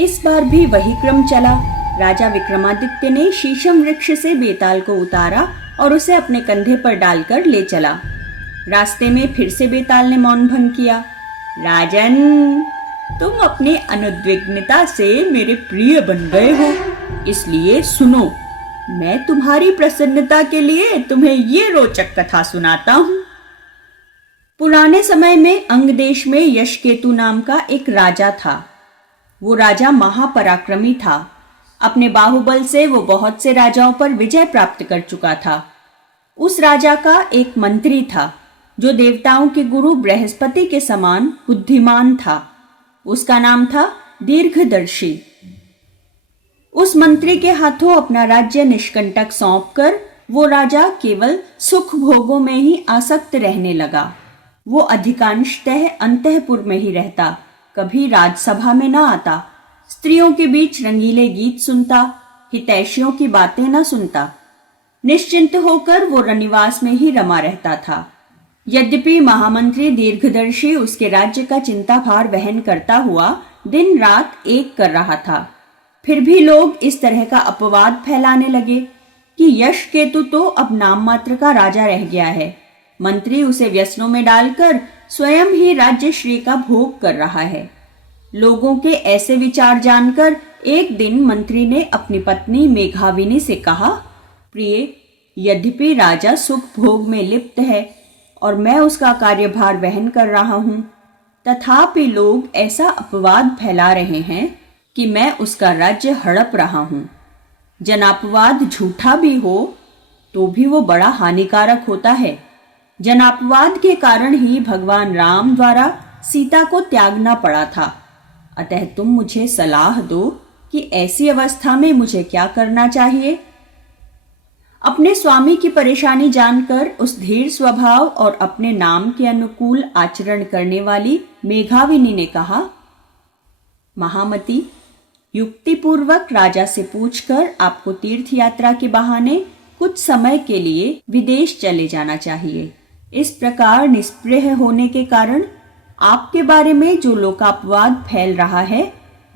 इस बार भी वही क्रम चला। राजा विक्रमादित्य ने शीशम वृक्ष से बेताल को उतारा और उसे अपने कंधे पर डालकर ले चला। रास्ते में फिर से बेताल ने मौन भंग किया। राजन, तुम अपनी अनुद्विग्नता से मेरे प्रिय बन गए हो, इसलिए सुनो, मैं तुम्हारी प्रसन्नता के लिए तुम्हें ये रोचक कथा सुनाता हूँ। पुराने समय में अंग देश में यशकेतु नाम का एक राजा था। वो राजा महापराक्रमी था। अपने बाहुबल से वो बहुत से राजाओं पर विजय प्राप्त कर चुका था। उस राजा का एक मंत्री था जो देवताओं के गुरु बृहस्पति के समान बुद्धिमान था। उसका नाम था दीर्घदर्शी। उस मंत्री के हाथों अपना राज्य निष्कंटक सौंपकर वो राजा केवल सुख भोगों में ही आसक्त रहने लगा। वो अधिकांशतः अंतःपुर में ही रहता, कभी राजसभा में न आता, स्त्रियों के बीच रंगीले गीत सुनता, हितैषियों की बातें न सुनता। निश्चिंत होकर वो रनिवास में ही रमा रहता था। यद्यपि महामंत्री दीर्घदर्शी उसके राज्य का चिंता भार वहन करता हुआ दिन रात एक कर रहा था, फिर भी लोग इस तरह का अपवाद फैलाने लगे कि यशकेतु तो अब नाम मात्र का राजा रह गया है। मंत्री उसे व्यसनों में डालकर स्वयं ही राज्य श्री का भोग कर रहा है। लोगों के ऐसे विचार जानकर एक दिन मंत्री ने अपनी पत्नी मेघाविनी से कहा, प्रिय, यद्यपि राजा सुख भोग में लिप्त है और मैं उसका कार्यभार वहन कर रहा हूं, तथापि लोग ऐसा अपवाद फैला रहे हैं कि मैं उसका राज्य हड़प रहा हूं। जनापवाद झूठा भी हो तो भी वो बड़ा हानिकारक होता है। जनापवाद के कारण ही भगवान राम द्वारा सीता को त्यागना पड़ा था। अतः तुम मुझे सलाह दो कि ऐसी अवस्था में मुझे क्या करना चाहिए। अपने स्वामी की परेशानी जानकर उस धीर स्वभाव और अपने नाम के अनुकूल आचरण करने वाली मेघाविनी ने कहा, महामती, युक्तिपूर्वक राजा से पूछकर आपको तीर्थ यात्रा के बहाने कुछ समय के लिए विदेश चले जाना चाहिए। इस प्रकार निस्पृह होने के कारण आपके बारे में जो लोकापवाद फैल रहा है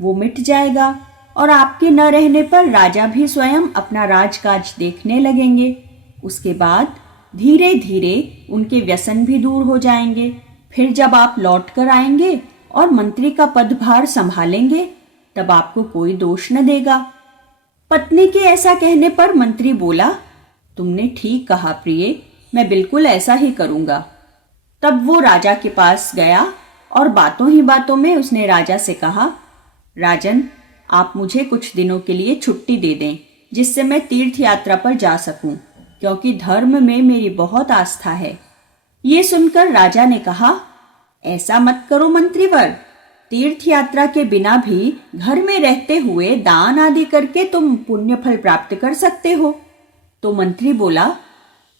वो मिट जाएगा और आपके न रहने पर राजा भी स्वयं अपना राजकाज देखने लगेंगे। उसके बाद धीरे धीरे उनके व्यसन भी दूर हो जाएंगे। फिर जब आप लौट कर आएंगे और मंत्री का पदभार संभालेंगे तब आपको कोई दोष न देगा। पत्नी के ऐसा कहने पर मंत्री बोला, तुमने ठीक कहा प्रिय, मैं बिल्कुल ऐसा ही करूंगा। तब वो राजा के पास गया और बातों ही बातों में उसने राजा से कहा, राजन, आप मुझे कुछ दिनों के लिए छुट्टी दे दें जिससे मैं तीर्थ यात्रा पर जा सकूं, क्योंकि धर्म में मेरी बहुत आस्था है। ये सुनकर राजा ने कहा, ऐसा मत करो मंत्रीवर, तीर्थ यात्रा के बिना भी घर में रहते हुए दान आदि करके तुम पुण्य फल प्राप्त कर सकते हो। तो मंत्री बोला,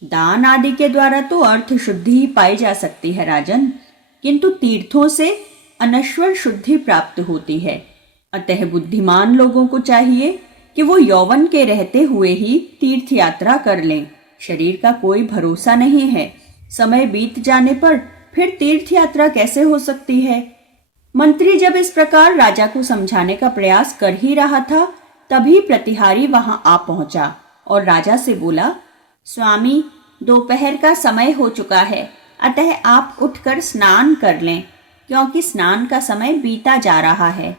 दान आदि के द्वारा तो अर्थ शुद्धि ही पाई जा सकती है राजन, किंतु तीर्थों से अनश्वर शुद्धि प्राप्त होती है। अतः बुद्धिमान लोगों को चाहिए कि वो यौवन के रहते हुए ही तीर्थ यात्रा कर लें। शरीर का कोई भरोसा नहीं है, समय बीत जाने पर फिर तीर्थ यात्रा कैसे हो सकती है। मंत्री जब इस प्रकार राजा को समझाने का प्रयास कर ही रहा था, तभी प्रतिहारी वहां आ पहुंचा और राजा से बोला, स्वामी, दोपहर का समय हो चुका है, अतः आप उठकर स्नान कर लें, क्योंकि स्नान का समय बीता जा रहा है।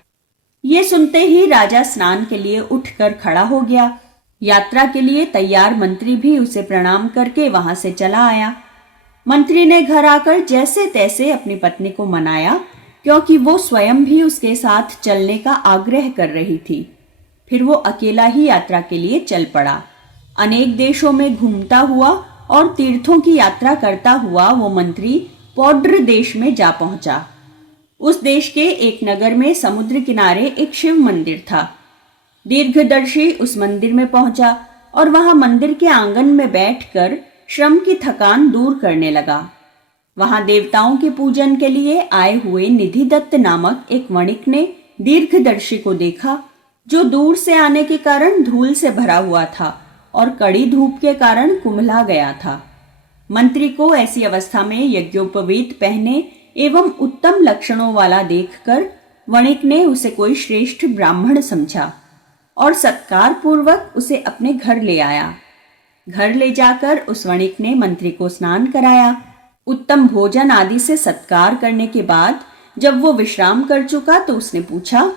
ये सुनते ही राजा स्नान के लिए उठकर खड़ा हो गया। यात्रा के लिए तैयार मंत्री भी उसे प्रणाम करके वहां से चला आया। मंत्री ने घर आकर जैसे तैसे अपनी पत्नी को मनाया, क्योंकि वो स्वयं भी उसके साथ चलने का आग्रह कर रही थी। फिर वो अकेला ही यात्रा के लिए चल पड़ा। अनेक देशों में घूमता हुआ और तीर्थों की यात्रा करता हुआ वो मंत्री पौड्र देश में जा पहुंचा। उस देश के एक नगर में समुद्र किनारे एक शिव मंदिर था। दीर्घदर्शी उस मंदिर में पहुंचा और वहां मंदिर के आंगन में बैठकर श्रम की थकान दूर करने लगा। वहां देवताओं के पूजन के लिए आए हुए निधिदत्त नामक एक वणिक ने दीर्घदर्शी को देखा, जो दूर से आने के कारण धूल से भरा हुआ था और कड़ी धूप के कारण कुम्हला गया था। मंत्री को ऐसी अवस्था में यज्ञोपवीत पहने एवं उत्तम लक्षणों वाला देखकर वणिक ने उसे कोई श्रेष्ठ ब्राह्मण समझा और सत्कार पूर्वक उसे अपने घर ले आया। घर ले जाकर उस वणिक ने मंत्री को स्नान कराया। उत्तम भोजन आदि से सत्कार करने के बाद जब वो विश्राम कर चुका तो उसने पूछा,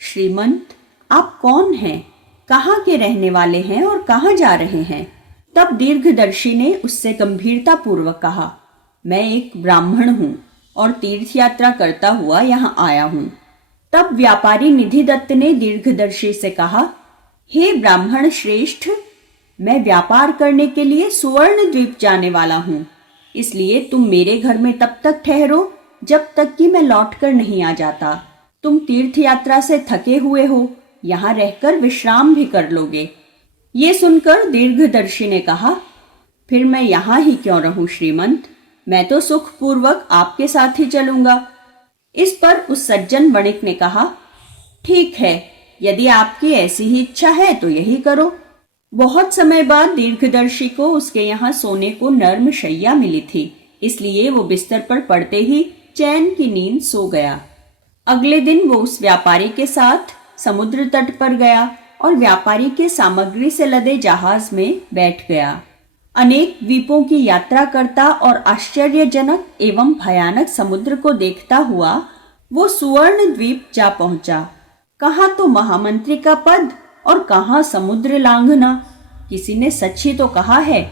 श्रीमंत, आप कौन हैं, कहाँ के रहने वाले हैं और कहाँ जा रहे हैं? तब दीर्घदर्शी ने उससे गंभीरता पूर्वक कहा, मैं एक ब्राह्मण हूँ और तीर्थ यात्रा करता हुआ यहाँ आया हूँ। तब व्यापारी निधिदत्त ने दीर्घदर्शी से कहा, हे ब्राह्मण श्रेष्ठ, मैं व्यापार करने के लिए सुवर्ण द्वीप जाने वाला हूँ, इसलिए तुम मेरे घर में तब तक ठहरो जब तक कि मैं लौटकर नहीं आ जाता। तुम तीर्थ यात्रा से थके हुए हो, यहाँ रहकर विश्राम भी कर लोगे। ये सुनकर दीर्घदर्शी ने कहा, फिर मैं यहाँ ही क्यों रहूं श्रीमंत, मैं तो सुखपूर्वक आपके साथ ही चलूंगा। इस पर उस सज्जन वणिक ने कहा, ठीक है, यदि आपकी ऐसी ही इच्छा है तो यही करो। बहुत समय बाद दीर्घदर्शी को उसके यहाँ सोने को नर्म शैया मिली थी, इसलिए वो बिस्तर पर पड़ते ही चैन की नींद सो गया। अगले दिन वो उस व्यापारी के साथ समुद्र तट पर गया और व्यापारी के सामग्री से लदे जहाज में बैठ गया। अनेक द्वीपों की यात्रा करता और आश्चर्यजनक एवं भयानक समुद्र को देखता हुआ वो सुवर्ण द्वीप जा पहुंचा। कहाँ तो महामंत्री का पद और कहाँ समुद्र लांघना। किसी ने सच ही तो कहा है,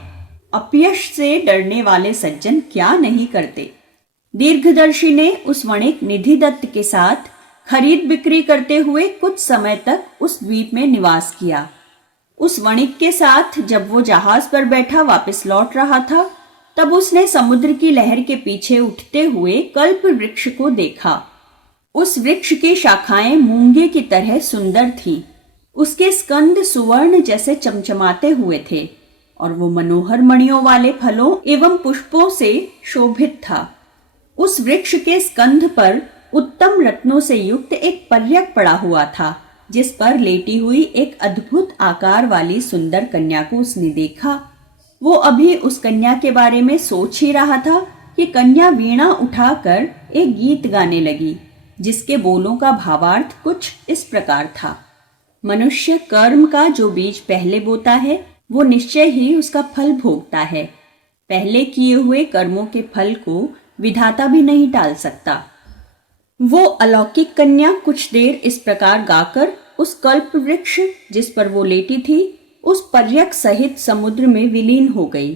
अपयश से डरने वाले सज्जन क्या नहीं करते। दीर्घदर्शी ने उस वणिक निधिदत्त के साथ खरीद बिक्री करते हुए कुछ समय तक उस द्वीप में निवास किया। उस वणिक के साथ जब वो जहाज पर बैठा वापस लौट रहा था, तब उसने समुद्र की लहर के पीछे उठते हुए कल्प वृक्ष को देखा। उस वृक्ष की शाखाएं मूंगे की तरह सुंदर थी। उसके स्कंद सुवर्ण जैसे चमचमाते हुए थे और वो मनोहर मणियों वाले फलों एवं पुष्पों से शोभित था। उस वृक्ष के स्कंध पर उत्तम रत्नों से युक्त एक पर्यक पड़ा हुआ था, जिस पर लेटी हुई एक अद्भुत आकार वाली सुंदर कन्या को उसने देखा। वो अभी उस कन्या के बारे में सोच ही रहा था कि कन्या वीणा उठाकर एक गीत गाने लगी, जिसके बोलों का भावार्थ कुछ इस प्रकार था, मनुष्य कर्म का जो बीज पहले बोता है वो निश्चय ही उसका फल भोगता है। पहले किए हुए कर्मों के फल को विधाता भी नहीं टाल सकता। वो अलौकिक कन्या कुछ देर इस प्रकार गाकर उस कल्प वृक्ष जिस पर वो लेटी थी उस पर्यक सहित समुद्र में विलीन हो गई।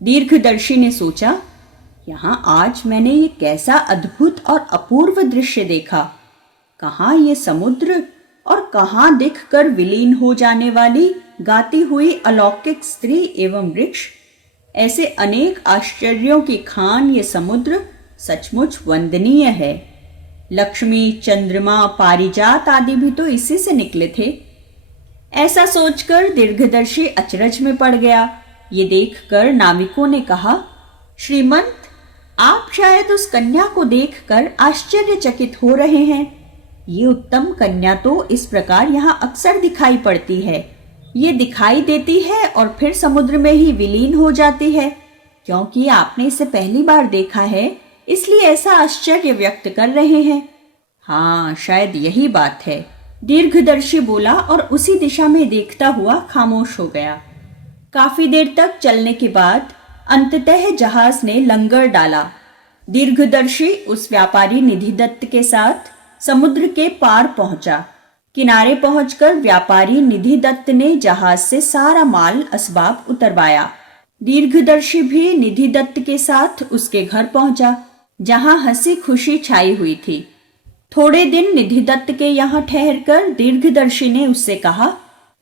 दीर्घदर्शी ने सोचा, यहाँ आज मैंने ये कैसा अद्भुत और अपूर्व दृश्य देखा। कहाँ ये समुद्र और कहाँ दिखकर विलीन हो जाने वाली गाती हुई अलौकिक स्त्री एवं वृक्ष। ऐसे अनेक आश्चर्यों की खान ये समुद्र सचमुच वंदनीय है। लक्ष्मी, चंद्रमा, पारिजात आदि भी तो इसी से निकले थे। ऐसा सोचकर दीर्घदर्शी अचरज में पड़ गया। ये देखकर नाविकों ने कहा, श्रीमंत, आप शायद उस कन्या को देखकर आश्चर्यचकित हो रहे हैं। ये उत्तम कन्या तो इस प्रकार यहाँ अक्सर दिखाई पड़ती है। ये दिखाई देती है और फिर समुद्र में ही विलीन हो जाती है। क्योंकि आपने इसे पहली बार देखा है, इसलिए ऐसा आश्चर्य व्यक्त कर रहे हैं। हाँ, शायद यही बात है, दीर्घदर्शी बोला और उसी दिशा में देखता हुआ खामोश हो गया। काफी देर तक चलने के बाद अंततः जहाज ने लंगर डाला। दीर्घदर्शी उस व्यापारी निधिदत्त के साथ समुद्र के पार पहुंचा। किनारे पहुंचकर व्यापारी निधिदत्त ने जहाज से सारा माल असबाब उतरवाया। दीर्घदर्शी भी निधिदत्त के साथ उसके घर पहुंचा, जहां हंसी खुशी छाई हुई थी। थोड़े दिन निधिदत्त के यहाँ ठहरकर दीर्घदर्शी ने उससे कहा,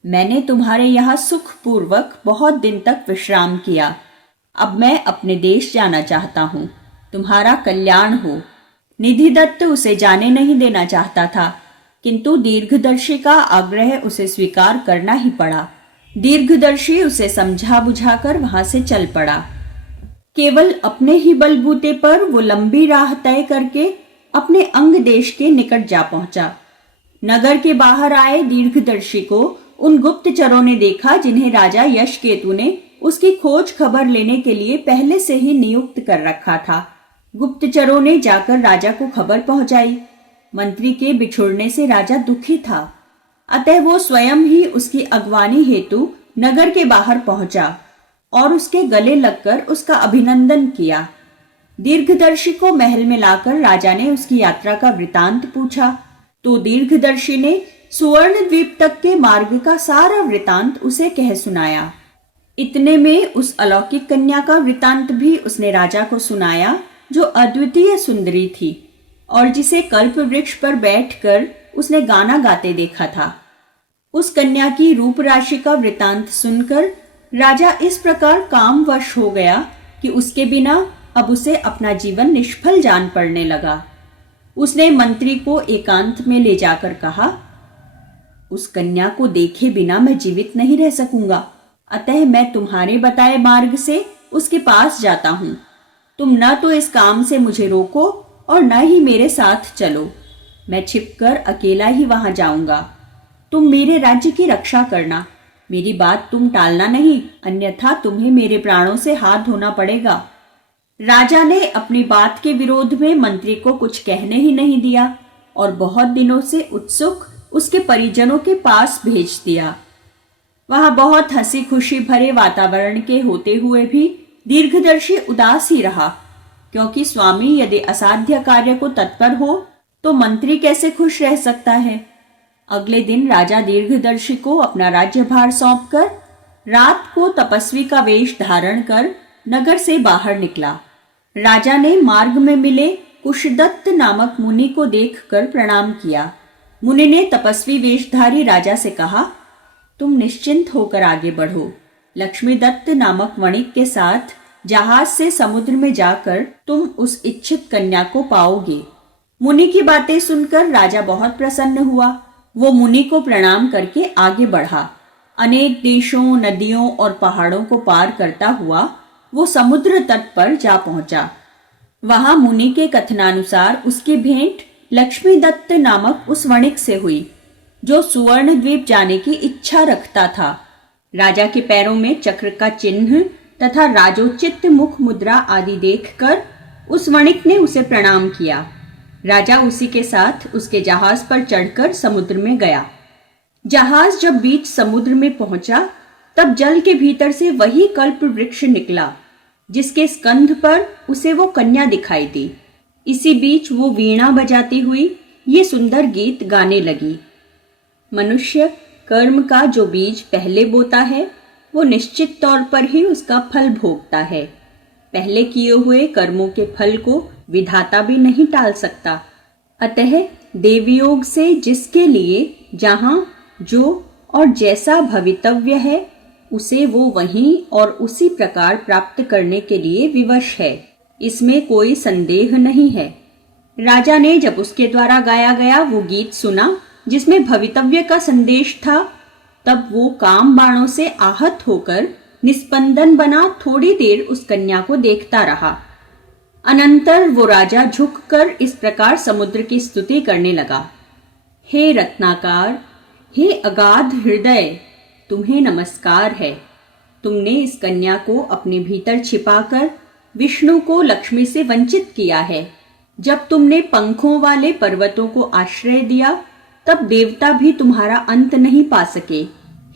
मैंने तुम्हारे यहाँ सुखपूर्वक बहुत दिन तक विश्राम किया। अब मैं अपने देश जाना चाहता हूँ। तुम्हारा कल्याण हो। निधिदत्त उसे जाने नहीं देना चाहता था, किंतु दीर्घदर्शी का आग्रह उसे स्वीकार करना ही पड़ा। दीर्घदर्शी उसे समझा बुझाकर वहां से चल पड़ा। केवल अपने ही बलबूते पर वो लंबी राह तय करके अपने अंग देश के निकट जा पहुंचा। नगर के बाहर आए दीर्घदर्शी को उन गुप्तचरों ने देखा जिन्हें राजा यशकेतु ने उसकी खोज खबर लेने के लिए पहले से ही नियुक्त कर रखा था। गुप्तचरों ने जाकर राजा को खबर पहुंचाई। मंत्री के बिछुड़ने से राजा दुखी था, अतः वो स्वयं ही उसकी अगवानी हेतु नगर के बाहर पहुंचा और उसके गले लगकर उसका अभिनंदन किया। दीर्घदर्शी को महल में लाकर राजा ने उसकी यात्रा का वृतांत पूछा तो दीर्घदर्शी ने सुवर्ण द्वीप तक के मार्ग का सारा वृतांत उसे कह सुनाया। इतने में उस अलौकिक कन्या का वृतांत भी उसने राजा को सुनाया, जो अद्वितीय सुंदरी थी और जिसे कल्प वृक्ष पर बैठकर उसने गाना गाते देखा था। उस कन्या की रूप राशि का वृतांत सुनकर राजा इस प्रकार कामवश हो गया कि उसके बिना अब उसे अपना जीवन निष्फल जान पड़ने लगा। उसने मंत्री को एकांत में ले जाकर कहा, उस कन्या को देखे बिना मैं जीवित नहीं रह सकूंगा, अतः मैं तुम्हारे बताए मार्ग से उसके पास जाता हूं। तुम न तो इस काम से मुझे रोको और न ही मेरे साथ चलो। मैं छिपकर अकेला ही वहां जाऊंगा। तुम मेरे राज्य की रक्षा करना, मेरी बात तुम टालना नहीं, अन्यथा तुम्हें मेरे प्राणों से हाथ धोना पड़ेगा। राजा ने अपनी बात के विरोध में मंत्री को कुछ कहने ही नहीं दिया और बहुत दिनों से उत्सुक उसके परिजनों के पास भेज दिया। वहां बहुत हंसी खुशी भरे वातावरण के होते हुए भी दीर्घदर्शी उदास ही रहा, क्योंकि स्वामी यदि असाध्य कार्य को तत्पर हो तो मंत्री कैसे खुश रह सकता है। अगले दिन राजा दीर्घदर्शी को अपना राज्यभार सौंपकर रात को तपस्वी का वेश धारण कर नगर से बाहर निकला। राजा ने मार्ग में मिले कुशदत्त नामक मुनि को देखकर प्रणाम किया। मुनि ने तपस्वी वेशधारी राजा से कहा, तुम निश्चिंत होकर आगे बढ़ो। लक्ष्मीदत्त नामक वणिक के साथ जहाज से समुद्र में जाकर तुम उस इच्छित कन्या को पाओगे। मुनि की बातें सुनकर राजा बहुत प्रसन्न हुआ। वो मुनि को प्रणाम करके आगे बढ़ा। अनेक देशों, नदियों और पहाड़ों को पार करता हुआ वो समुद्र तट पर जा पहुंचा। वहां मुनि के कथनानुसार उसकी भेंट लक्ष्मीदत्त नामक उस वणिक से हुई, जो सुवर्ण द्वीप जाने की इच्छा रखता था। राजा के पैरों में चक्र का चिन्ह तथा राजोचित मुख मुद्रा आदि देखकर उस वणिक ने उसे प्रणाम किया। राजा उसी के साथ उसके जहाज पर चढ़कर समुद्र में गया। जहाज जब बीच समुद्र में पहुंचा तब जल के भीतर से वही कल्प वृक्ष निकला, जिसके स्कंध पर उसे वो कन्या दिखाई दी। इसी बीच वो वीणा बजाती हुई ये सुंदर गीत गाने लगी। मनुष्य कर्म का जो बीज पहले बोता है वो निश्चित तौर पर ही उसका फल भोगता है। पहले किए हुए कर्मों के फल को विधाता भी नहीं टाल सकता। अतः देवयोग से जिसके लिए जहां जो और जैसा भवितव्य है उसे वो वहीं और उसी प्रकार प्राप्त करने के लिए विवश है, इसमें कोई संदेह नहीं है। राजा ने जब उसके द्वारा गाया गया वो गीत सुना जिसमें भवितव्य का संदेश था, तब वो काम बाणों से आहत होकर निस्पंदन बना थोड़ी देर उस कन्या को देखता रहा। अनंतर वो राजा झुककर इस प्रकार समुद्र की स्तुति करने लगा, हे रत्नाकार, हे अगाध हृदय, तुम्हें नमस्कार है। तुमने इस कन्या को अपने भीतर छिपाकर विष्णु को लक्ष्मी से वंचित किया है। जब तुमने पंखों वाले पर्वतों को आश्रय दिया तब देवता भी तुम्हारा अंत नहीं पा सके।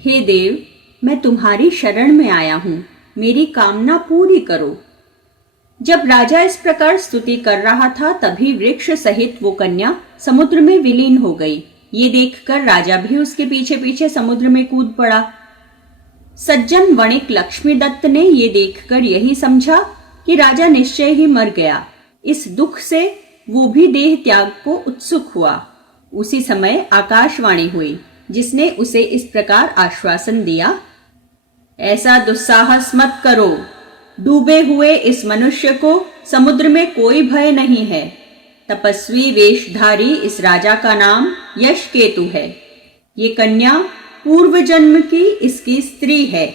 हे देव, मैं तुम्हारी शरण में आया हूं, मेरी कामना पूरी करो। जब राजा इस प्रकार स्तुति कर रहा था तभी वृक्ष सहित वो कन्या समुद्र में विलीन हो गई। ये देखकर राजा भी उसके पीछे पीछे समुद्र में कूद पड़ा। सज्जन वणिक लक्ष्मीदत्त ने ये देखकर यही समझा कि राजा निश्चय ही मर गया। इस दुख से वो भी देह त्याग को उत्सुक हुआ। उसी समय आकाशवाणी हुई जिसने उसे इस प्रकार आश्वासन दिया, ऐसा दुस्साहस मत करो, डूबे हुए इस मनुष्य को समुद्र में कोई भय नहीं है। तपस्वी वेशधारी इस राजा का नाम यशकेतु है। ये कन्या पूर्व जन्म की इसकी स्त्री है।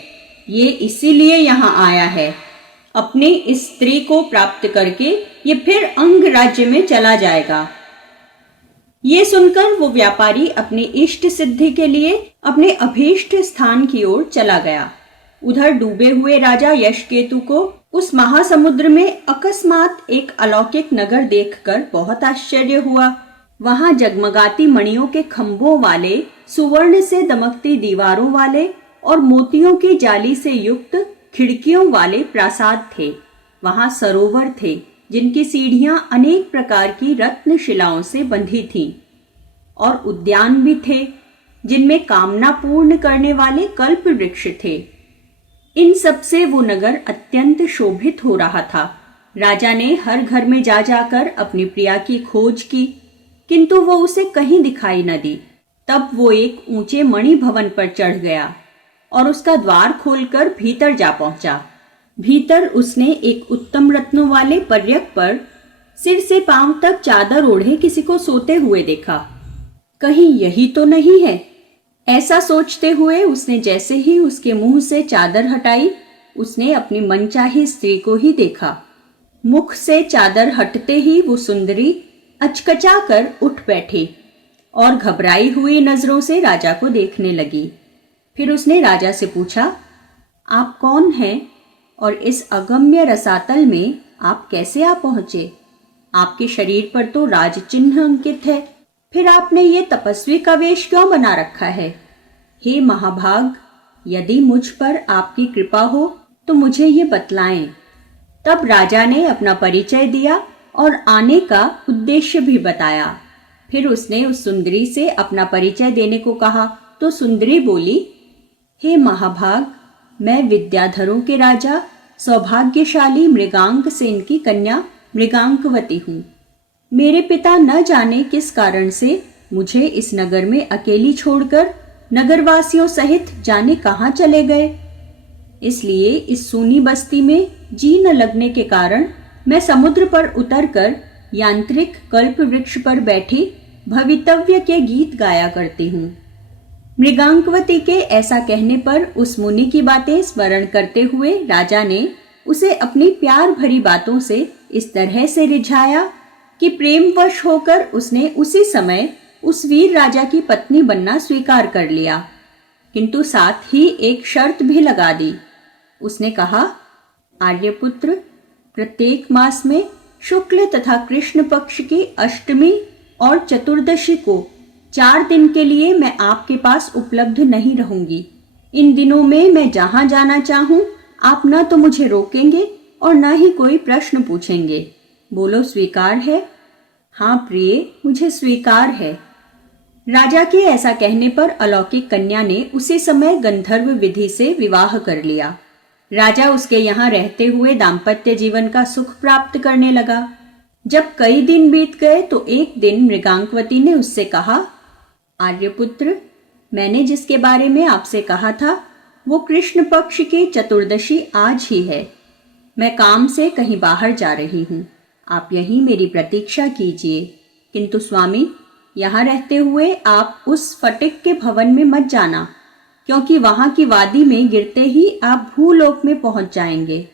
ये इसीलिए यहाँ आया है। अपनी इस स्त्री को प्राप्त करके ये फिर अंग राज्य में चला जाएगा। ये सुनकर वो व्यापारी अपनी इष्ट सिद्धि के लिए अपने अभीष्ट स्थान की ओर चला गया। उधर डूबे हुए राजा यशकेतु को उस महासमुद्र में अकस्मात एक अलौकिक नगर देखकर बहुत आश्चर्य हुआ। वहां जगमगाती मणियों के खंभों वाले, सुवर्ण से दमकती दीवारों वाले और मोतियों की जाली से युक्त खिड़कियों वाले प्रासाद थे। वहां सरोवर थे जिनकी सीढ़ियां अनेक प्रकार की रत्न शिलाओं से बंधी थीं, और उद्यान भी थे जिनमें कामना पूर्ण करने वाले कल्प वृक्ष थे। इन सब से वो नगर अत्यंत शोभित हो रहा था। राजा ने हर घर में जा जाकर अपनी प्रिया की खोज की, किंतु वो उसे कहीं दिखाई न दी। तब वो एक ऊंचे मणि भवन पर चढ़ गया और उसका द्वार खोलकर भीतर जा पहुंचा। भीतर उसने एक उत्तम रत्नों वाले पर्यक पर सिर से पांव तक चादर ओढ़े किसी को सोते हुए देखा। कहीं यही तो नहीं है, ऐसा सोचते हुए उसने जैसे ही उसके मुंह से चादर हटाई, उसने अपनी मनचाही स्त्री को ही देखा। मुख से चादर हटते ही वो सुंदरी अचकचा कर उठ बैठी और घबराई हुई नजरों से राजा को देखने लगी। फिर उसने राजा से पूछा, आप कौन हैं और इस अगम्य रसातल में आप कैसे आ पहुंचे? आपके शरीर पर तो राज चिन्ह अंकित है, फिर आपने ये तपस्वी का वेश क्यों बना रखा है? हे महाभाग, यदि मुझ पर आपकी कृपा हो तो मुझे ये बतलाएं। तब राजा ने अपना परिचय दिया और आने का उद्देश्य भी बताया। फिर उसने उस सुंदरी से अपना परिचय देने को कहा तो सुंदरी बोली, हे महाभाग, मैं विद्याधरों के राजा सौभाग्यशाली मृगांक सेन की कन्या मृगांकवती हूँ। मेरे पिता न जाने किस कारण से मुझे इस नगर में अकेली छोड़कर नगरवासियों सहित जाने कहाँ चले गए। इसलिए इस सूनी बस्ती में जी न लगने के कारण मैं समुद्र पर उतरकर यांत्रिक कल्प वृक्ष पर बैठी भवितव्य के गीत गाया करती हूँ। मृगांकवती के ऐसा कहने पर उस मुनि की बातें स्मरण करते हुए राजा ने उसे अपनी प्यार भरी बातों से इस तरह से रिझाया कि प्रेमवश होकर उसने उसी समय उस वीर राजा की पत्नी बनना स्वीकार कर लिया, किंतु साथ ही एक शर्त भी लगा दी। उसने कहा, आर्यपुत्र, प्रत्येक मास में शुक्ल तथा कृष्ण पक्ष की अष्टमी और चतुर्दशी को 4 दिन के लिए मैं आपके पास उपलब्ध नहीं रहूंगी। इन दिनों में मैं जहां जाना चाहूं आप न तो मुझे रोकेंगे और न ही कोई प्रश्न पूछेंगे। बोलो, स्वीकार है? हाँ प्रिय, मुझे स्वीकार है। राजा के ऐसा कहने पर अलौकिक कन्या ने उसी समय गंधर्व विधि से विवाह कर लिया। राजा उसके यहाँ रहते हुए दाम्पत्य जीवन का सुख प्राप्त करने लगा। जब कई दिन बीत गए तो एक दिन मृगांकवती ने उससे कहा, आर्यपुत्र, मैंने जिसके बारे में आपसे कहा था वो कृष्ण पक्ष की चतुर्दशी आज ही है। मैं काम से कहीं बाहर जा रही हूँ, आप यहीं मेरी प्रतीक्षा कीजिए। किंतु स्वामी, यहाँ रहते हुए आप उस फटिक के भवन में मत जाना, क्योंकि वहां की वादी में गिरते ही आप भूलोक में पहुंच जाएंगे।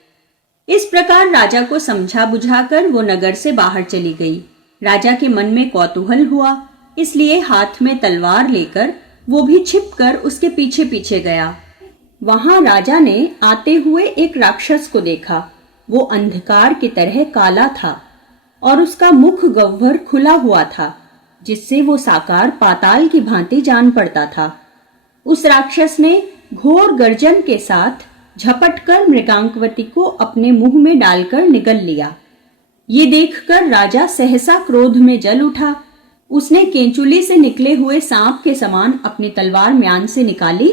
इस प्रकार राजा को समझा बुझाकर वो नगर से बाहर चली गई। राजा के मन में कौतूहल हुआ, इसलिए हाथ में तलवार लेकर वो भी छिपकर उसके पीछे पीछे गया। वहां राजा ने आते हुए एक राक्षस को देखा। वो अंधकार की तरह काला था और उसका मुख गह्वर खुला हुआ था, जिससे वो साकार पाताल की भांति जान पड़ता था। उस राक्षस ने घोर गर्जन के साथ झपटकर मृगांकवती को अपने मुंह में डालकर निगल लिया। ये देखकर राजा सहसा क्रोध में जल उठा। उसने केंचुली से निकले हुए सांप के समान अपनी तलवार म्यान से निकाली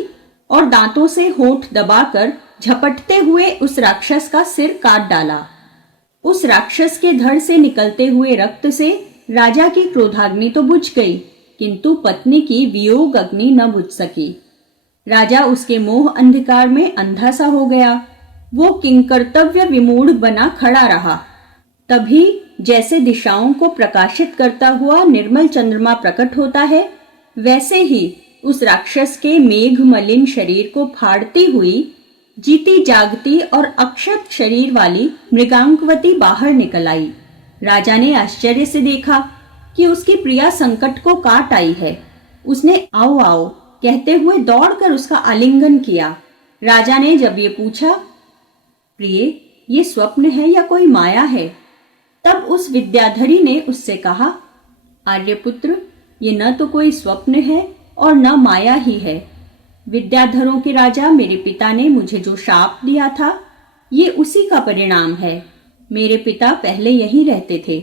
और दांतों से होठ दबाकर झपटते हुए उस राक्षस का सिर काट डाला। उस राक्षस के धड़ से निकलते हुए रक्त से राजा की क्रोधाग्नि तो बुझ गई, किंतु पत्नी की वियोग अग्नि न बुझ सकी। राजा उसके मोह अंधकार में अंधा सा हो गया। वो किंकर्तव्य विमूढ़ बना खड़ा रहा। तभी जैसे दिशाओं को प्रकाशित करता हुआ निर्मल चंद्रमा प्रकट होता है, वैसे ही उस राक्षस के मेघ मलिन शरीर को फाड़ती हुई जीती जागती और अक्षत शरीर वाली मृगांकवती बाहर निकल आई। राजा ने आश्चर्य से देखा कि उसकी प्रिया संकट को काट आई है। उसने आओ आओ कहते हुए दौड़कर उसका आलिंगन किया। राजा ने जब ये पूछा, प्रिय, ये स्वप्न है या कोई माया है? तब उस विद्याधरी ने उससे कहा, आर्यपुत्र, ये न तो कोई स्वप्न है और न माया ही है। विद्याधरों के राजा मेरे पिता ने मुझे जो शाप दिया था, ये उसी का परिणाम है। मेरे पिता पहले यहीं रहते थे।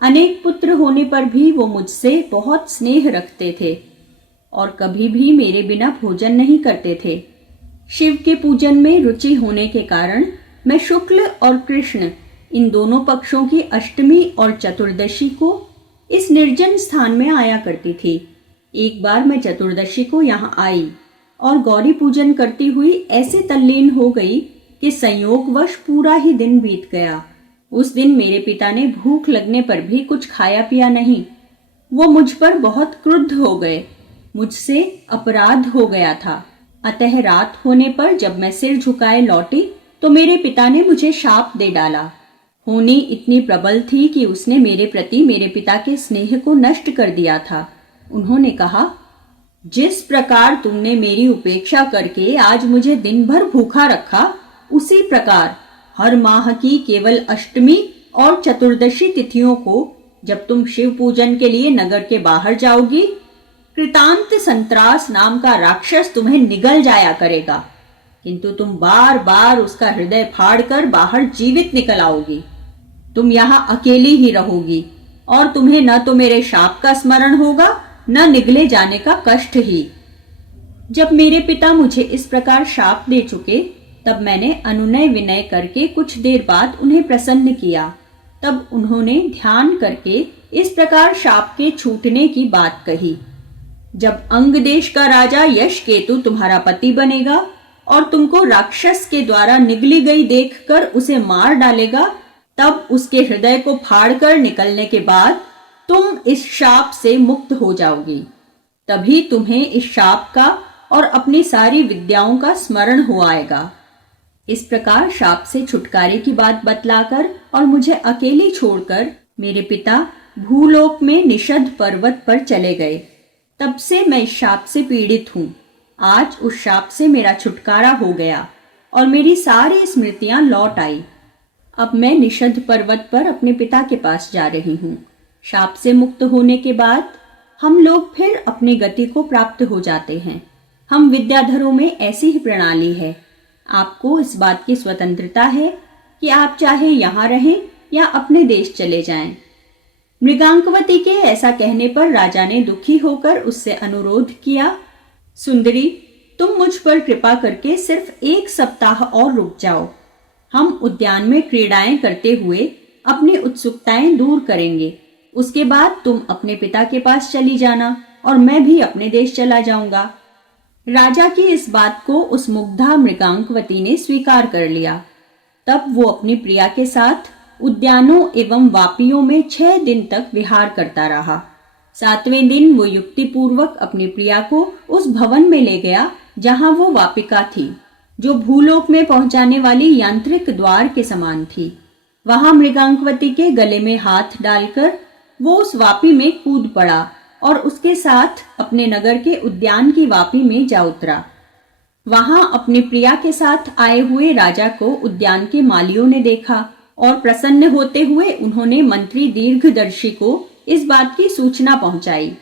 अनेक पुत्र होने पर भी वो मुझसे बहुत स्नेह रखते थे और कभी भी मेरे बिना भोजन नहीं करते थे। शिव के पूजन में रुचि होने के कारण मैं शुक्ल और कृष्ण इन दोनों पक्षों की अष्टमी और चतुर्दशी को इस निर्जन स्थान में आया करती थी। एक बार मैं चतुर्दशी को यहाँ आई और गौरी पूजन करती हुई ऐसे तल्लीन हो गई कि संयोगवश पूरा ही दिन बीत गया। उस दिन मेरे पिता ने भूख लगने पर भी कुछ खाया पिया नहीं। वो मुझ पर बहुत क्रुद्ध हो गए। मुझसे अपराध हो गया था। अतः रात होने पर जब मैं सिर झुकाए लौटी तो मेरे पिता ने मुझे शाप दे डाला। होनी इतनी प्रबल थी कि उसने मेरे प्रति मेरे पिता के स्नेह को नष्ट कर दिया था। उन्होंने कहा, जिस प्रकार तुमने मेरी उपेक्षा करके आज मुझे दिन भर भूखा रखा, उसी प्रकार हर माह की केवल अष्टमी और चतुर्दशी तिथियों को जब तुम शिव पूजन के लिए नगर के बाहर जाओगी, कृतांत संत्रास नाम का राक्षस तुम्हें निगल जाया करेगा, किंतु तुम बार बार उसका हृदय फाड़कर बाहर जीवित निकल आओगी। तुम यहाँ अकेली ही रहोगी और तुम्हें न तो मेरे शाप का स्मरण होगा न निगले जाने का कष्ट ही। जब मेरे पिता मुझे इस प्रकार शाप दे चुके, तब मैंने अनुनय विनय करके कुछ देर बाद उन्हें प्रसन्न किया। तब उन्होंने ध्यान करके इस प्रकार शाप के छूटने की बात कही, जब अंग देश का राजा यश केतु तुम्हारा पति बनेगा और तुमको राक्षस के द्वारा निगली गई देखकर उसे मार डालेगा, तब उसके हृदय को फाड़कर निकलने के बाद तुम इस शाप से मुक्त हो जाओगी। तभी तुम्हें इस शाप का और अपनी सारी विद्याओं का स्मरण हो आएगा। इस प्रकार शाप से छुटकारे की बात बतलाकर और मुझे अकेली छोड़कर मेरे पिता भूलोक में निषद पर्वत पर चले गए। तब से मैं इस शाप से पीड़ित हूँ। आज उस शाप से मेरा छुटकारा हो गया और मेरी सारी स्मृतियां लौट आई। अब मैं निषद पर्वत पर अपने पिता के पास जा रही हूँ। शाप से मुक्त होने के बाद हम लोग फिर अपनी गति को प्राप्त हो जाते हैं। हम विद्याधरों में ऐसी ही प्रणाली है। आपको इस बात की स्वतंत्रता है कि आप चाहे यहाँ रहें या अपने देश चले जाएं। मृगांकवती के ऐसा कहने पर राजा ने दुखी होकर उससे अनुरोध किया, सुंदरी, तुम मुझ पर कृपा करके सिर्फ 1 सप्ताह और रुक जाओ। हम उद्यान में क्रीड़ाएं करते हुए अपनी उत्सुकताएं दूर करेंगे। उसके बाद तुम अपने पिता के पास चली जाना और मैं भी अपने देश चला जाऊंगा। राजा की इस बात को उस मुग्धा मृगांकवती ने स्वीकार कर लिया। तब वो अपनी प्रिया के साथ उद्यानों एवं वापियों में 6 दिन तक विहार करता रहा। 7वें दिन वो युक्तिपूर्वक अपनी प्रिया को उस भवन में ले गया जहां वो वापिका थी, जो भूलोक में पहुंचाने वाली यांत्रिक द्वार के समान थी। वहां मृगांकवती के गले में हाथ डालकर वो उस वापी में कूद पड़ा और उसके साथ अपने नगर के उद्यान की वापी में जा उतरा। वहां अपनी प्रिया के साथ आए हुए राजा को उद्यान के मालियों ने देखा और प्रसन्न होते हुए उन्होंने मंत्री दीर्घदर्शी को इस बात की सूचना पहुंचाई।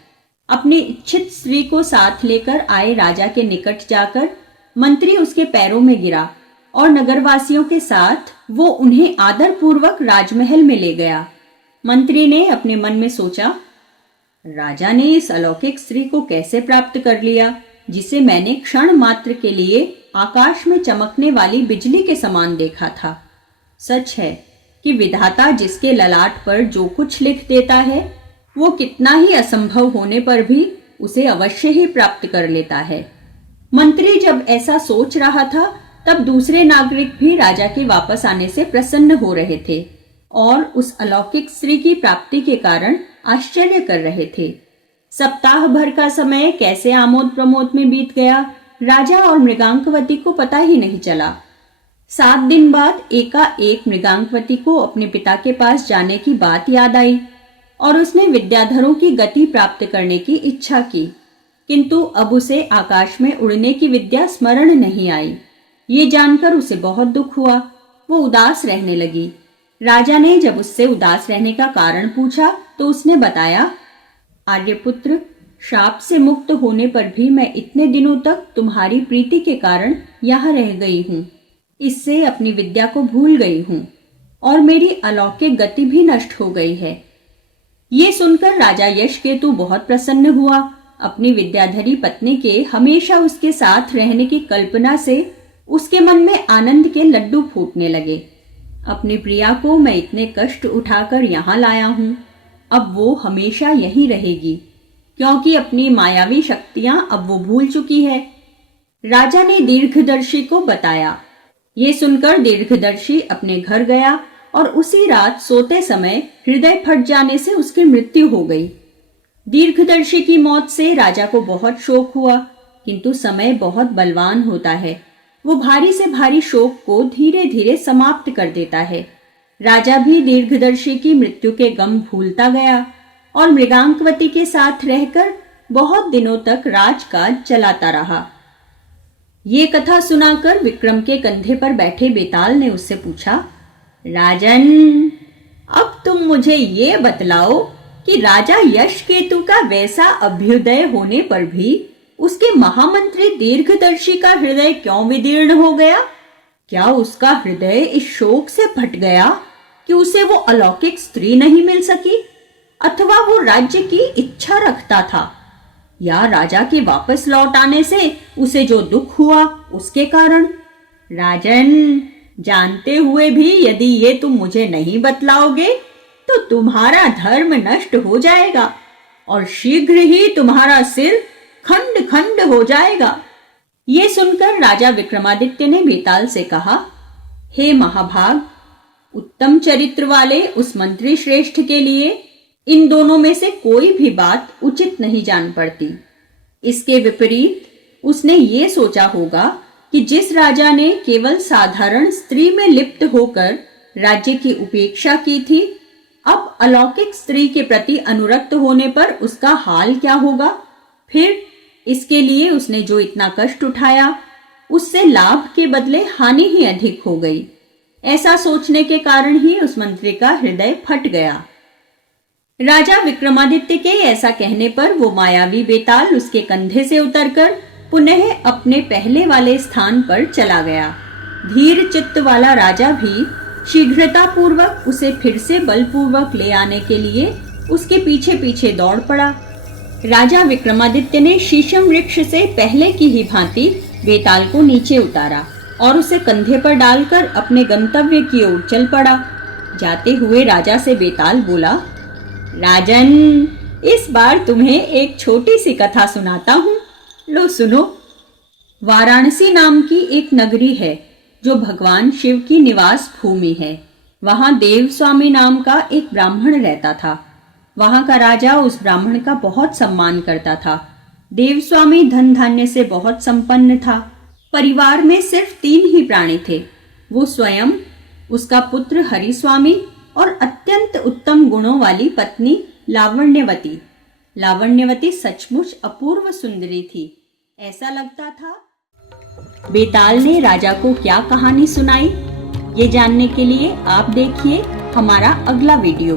अपनी इच्छित स्त्री को साथ लेकर आए राजा के निकट जाकर मंत्री उसके पैरों में गिरा और नगरवासियों के साथ वो उन्हें आदर पूर्वक राजमहल में ले गया। मंत्री ने अपने मन में सोचा, राजा ने इस अलौकिक स्त्री को कैसे प्राप्त कर लिया, जिसे मैंने क्षण मात्र के लिए आकाश में चमकने वाली बिजली के समान देखा था। सच है कि विधाता जिसके ललाट पर जो कुछ लिख देता है, वो कितना ही असंभव होने पर भी उसे अवश्य ही प्राप्त कर लेता है। मंत्री जब ऐसा सोच रहा था, तब दूसरे नागरिक भी राजा के वापस आने से प्रसन्न हो रहे थे और उस अलौकिक स्त्री की प्राप्ति के कारण आश्चर्य कर रहे थे। सप्ताह भर का समय कैसे आमोद प्रमोद में बीत गया, राजा और मृगांकवती को पता ही नहीं चला। 7 दिन बाद एकाएक मृगांकवती को अपने पिता के पास जाने की बात याद आई और उसने विद्याधरों की गति प्राप्त करने की इच्छा की, किंतु अब उसे आकाश में उड़ने की विद्या स्मरण नहीं आई। ये जानकर उसे बहुत दुख हुआ। वो उदास रहने लगी। राजा ने जब उससे उदास रहने का कारण पूछा तो उसने बताया, आर्यपुत्र, श्राप से मुक्त होने पर भी मैं इतने दिनों तक तुम्हारी प्रीति के कारण यहाँ रह गई हूँ। इससे अपनी विद्या को भूल गई हूँ और मेरी अलौकिक गति भी नष्ट हो गई है। ये सुनकर राजा यशकेतु बहुत प्रसन्न हुआ। अपनी विद्याधरी पत्नी के हमेशा उसके साथ रहने की कल्पना से उसके मन में आनंद के लड्डू फूटने लगे। अपनी प्रिया को मैं इतने कष्ट उठाकर यहाँ लाया हूँ, अब वो हमेशा यहीं रहेगी, क्योंकि अपनी मायावी शक्तियां अब वो भूल चुकी है। राजा ने दीर्घदर्शी को बताया। ये सुनकर दीर्घदर्शी अपने घर गया और उसी रात सोते समय हृदय फट जाने से उसकी मृत्यु हो गई। दीर्घदर्शी की मौत से राजा को बहुत शोक हुआ, किंतु समय बहुत बलवान होता है। वो भारी से भारी शोक को धीरे धीरे समाप्त कर देता है। राजा भी दीर्घदर्शी की मृत्यु के गम भूलता गया और मृगांकवती के साथ रहकर बहुत दिनों तक राजकाज चलाता रहा। ये कथा सुनाकर विक्रम के कंधे पर बैठे बेताल ने उससे पूछा, राजन, अब तुम मुझे ये बतलाओ कि राजा यशकेतु का वैसा अभ्युदय होने पर भी उसके महामंत्री दीर्घदर्शी का हृदय क्यों विदीर्ण हो गया? क्या उसका हृदय इस शोक से फट गया कि उसे वो अलौकिक स्त्री नहीं मिल सकी, अथवा वो राज्य की इच्छा रखता था, या राजा के वापस लौट आने से उसे जो दुख हुआ उसके कारण? राजन, जानते हुए भी यदि ये तुम मुझे नहीं बतलाओगे तो तुम्हारा धर्म नष्ट हो जाएगा और शीघ्र ही तुम्हारा सिर खंड खंड हो जाएगा। ये सुनकर राजा विक्रमादित्य ने बेताल से कहा, हे महाभाग, उत्तम चरित्र वाले उस मंत्री श्रेष्ठ के लिए इन दोनों में से कोई भी बात उचित नहीं जान पड़ती। इसके विपरीत उसने ये सोचा होगा कि जिस राजा ने केवल साधारण स्त्री में लिप्त होकर राज्य की उपेक्षा की थी, अब अलौकिक स्त्री के प्रति अनुरक्त होने पर उसका हाल क्या होगा। फिर इसके लिए उसने जो इतना कष्ट उठाया, उससे लाभ के बदले हानि ही अधिक हो गई। ऐसा सोचने के कारण ही उस मंत्री का हृदय फट गया। राजा विक्रमादित्य के ऐसा कहने पर वो मायावी बेताल उसके कंधे से उतरकर पुनः अपने पहले वाले स्थान पर चला गया। धीर चित्त वाला राजा भी शीघ्रता पूर्वक उसे फिर से बलपूर्वक ले आने के लिए उसके पीछे पीछे दौड़ पड़ा। राजा विक्रमादित्य ने शीशम वृक्ष से पहले की ही भांति बेताल को नीचे उतारा और उसे कंधे पर डालकर अपने गंतव्य की ओर चल पड़ा। जाते हुए राजा से बेताल बोला, राजन, इस बार तुम्हें एक छोटी सी कथा सुनाता हूँ, लो सुनो। वाराणसी नाम की एक नगरी है जो भगवान शिव की निवास भूमि है। वहां देव स्वामी नाम का एक ब्राह्मण रहता था। वहां का राजा उस ब्राह्मण का बहुत सम्मान करता था। देव स्वामी धन धान्य से बहुत संपन्न था। परिवार में सिर्फ 3 ही प्राणी थे, वो स्वयं, उसका पुत्र हरिस्वामी और अत्यंत उत्तम गुणों वाली पत्नी लावण्यवती। लावण्यवती सचमुच अपूर्व सुंदरी थी, ऐसा लगता था। बेताल ने राजा को क्या कहानी सुनाई, ये जानने के लिए आप देखिए हमारा अगला वीडियो।